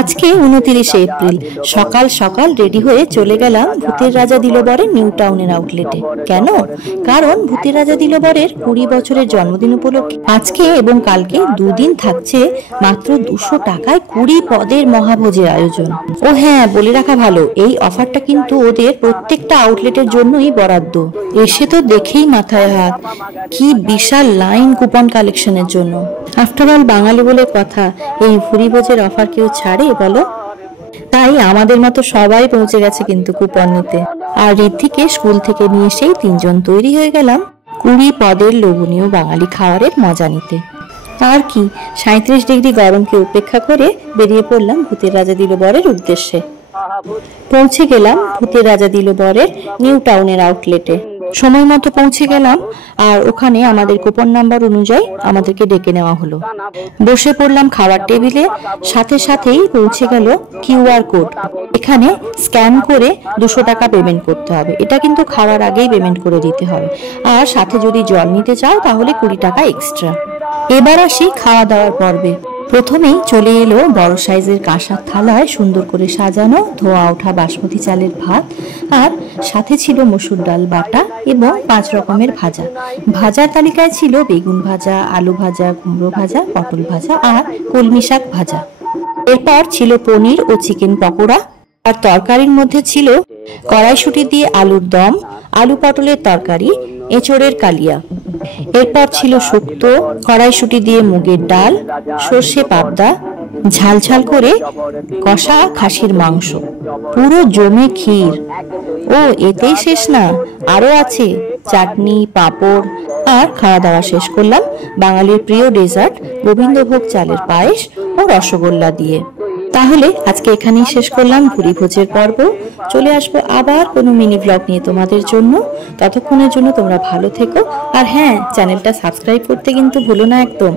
আজকে 29 এপ্রিল সকাল সকাল রেডি হয়ে চলে গেলাম ভূতের রাজা দিলবরের নিউ টাউনের আউটলেটে। কেন? কারণ ভূতের রাজা দিলবরের 20 বছরের জন্মদিন উপলক্ষে আজকে এবং কালকে দুদিন থাকছে মাত্র 200 টাকায় 20 পদের মহাভোজের আয়োজন। ও হ্যাঁ, বলে রাখা ভালো, এই অফারটা কিন্তু ওদের প্রত্যেকটা আউটলেটের জন্যই বরাদ্দ। এসে তো দেখেই মাথায় হাত, কি বিশাল লাইন কুপন কালেকশনের জন্য। আফটার অল বাঙালি বলে কথা, এই ভুরি ভোজের অফার কেউ ছাড়ে বলো? তাই আমাদের মতো সবাই পৌঁছে গেছে কিন্তু কুপন নিতে। আর ঋদ্ধিকে স্কুল থেকে নিয়ে এসেই তিনজন তৈরি হয়ে গেলাম 20 পদের লোভনীয় বাঙালি খাবারের মজা নিতে। আর কি, 37 ডিগ্রি গরমকে উপেক্ষা করে বেরিয়ে পড়লাম ভূতের রাজা দিলবরের উদ্দেশ্যে। পৌঁছে গেলাম ভূতের রাজা দিলবরের নিউ টাউনের আউটলেটে। সময় মতো পৌঁছে গেলাম, আর ওখানে আমাদের কুপন নাম্বার অনুযায়ী আমাদেরকে ডেকে নেওয়া হলো। বসে পড়লাম খাবার টেবিলে। সাথে সাথেই পৌঁছে গেল কিউআর কোড। এখানে স্ক্যান করে 200 টাকা পেমেন্ট করতে হবে। এটা কিন্তু খাওয়ার আগেই পেমেন্ট করে দিতে হবে। আর সাথে যদি জল নিতে চাও তাহলে 20 টাকা এক্সট্রা। এবার আসি খাওয়া দাওয়ার পর্বে। প্রথমেই চলে এলো বড় সাইজের কাঁসার থালায় সুন্দর করে সাজানো ধোয়া ওঠা বাসমতি চালের ভাত, আর সাথে ছিল মসুর ডাল বাটা এবং 5 রকমের ভাজা। ভাজার তালিকায় ছিল বেগুন ভাজা, আলু ভাজা, কুমড়ো ভাজা, পটল ভাজা আর কলমি শাক ভাজা। এরপর ছিল পনির ও চিকেন পকোড়া, আর তরকারির মধ্যে ছিল কড়াইশুঁটি দিয়ে আলুর দম, আলু পটলের তরকারি, এঁচড়ের কালিয়া। এরপর ছিল শুক্তো, কড়াইশুঁটি দিয়ে মুগের ডাল, সর্ষে পাবদা, ঝাল ঝাল করে কষা খাসির মাংস, পুরো জমে ক্ষীর। ও এতেই শেষ না, আরো আছে চাটনি, পাঁপড়। আর খাওয়া দাওয়া শেষ করলাম বাঙালির প্রিয় ডেজার্ট গোবিন্দভোগ চালের পায়েস ও রসগোল্লা দিয়ে। তাহলে আজকে এখানেই শেষ করলাম ভুরি ভোজের পর্ব। চলে আসবো আবার কোনো মিনি ব্লগ নিয়ে তোমাদের জন্য। ততক্ষণের জন্য তোমরা ভালো থেকো, আর হ্যাঁ, চ্যানেলটা সাবস্ক্রাইব করতে কিন্তু ভুলো না একদম।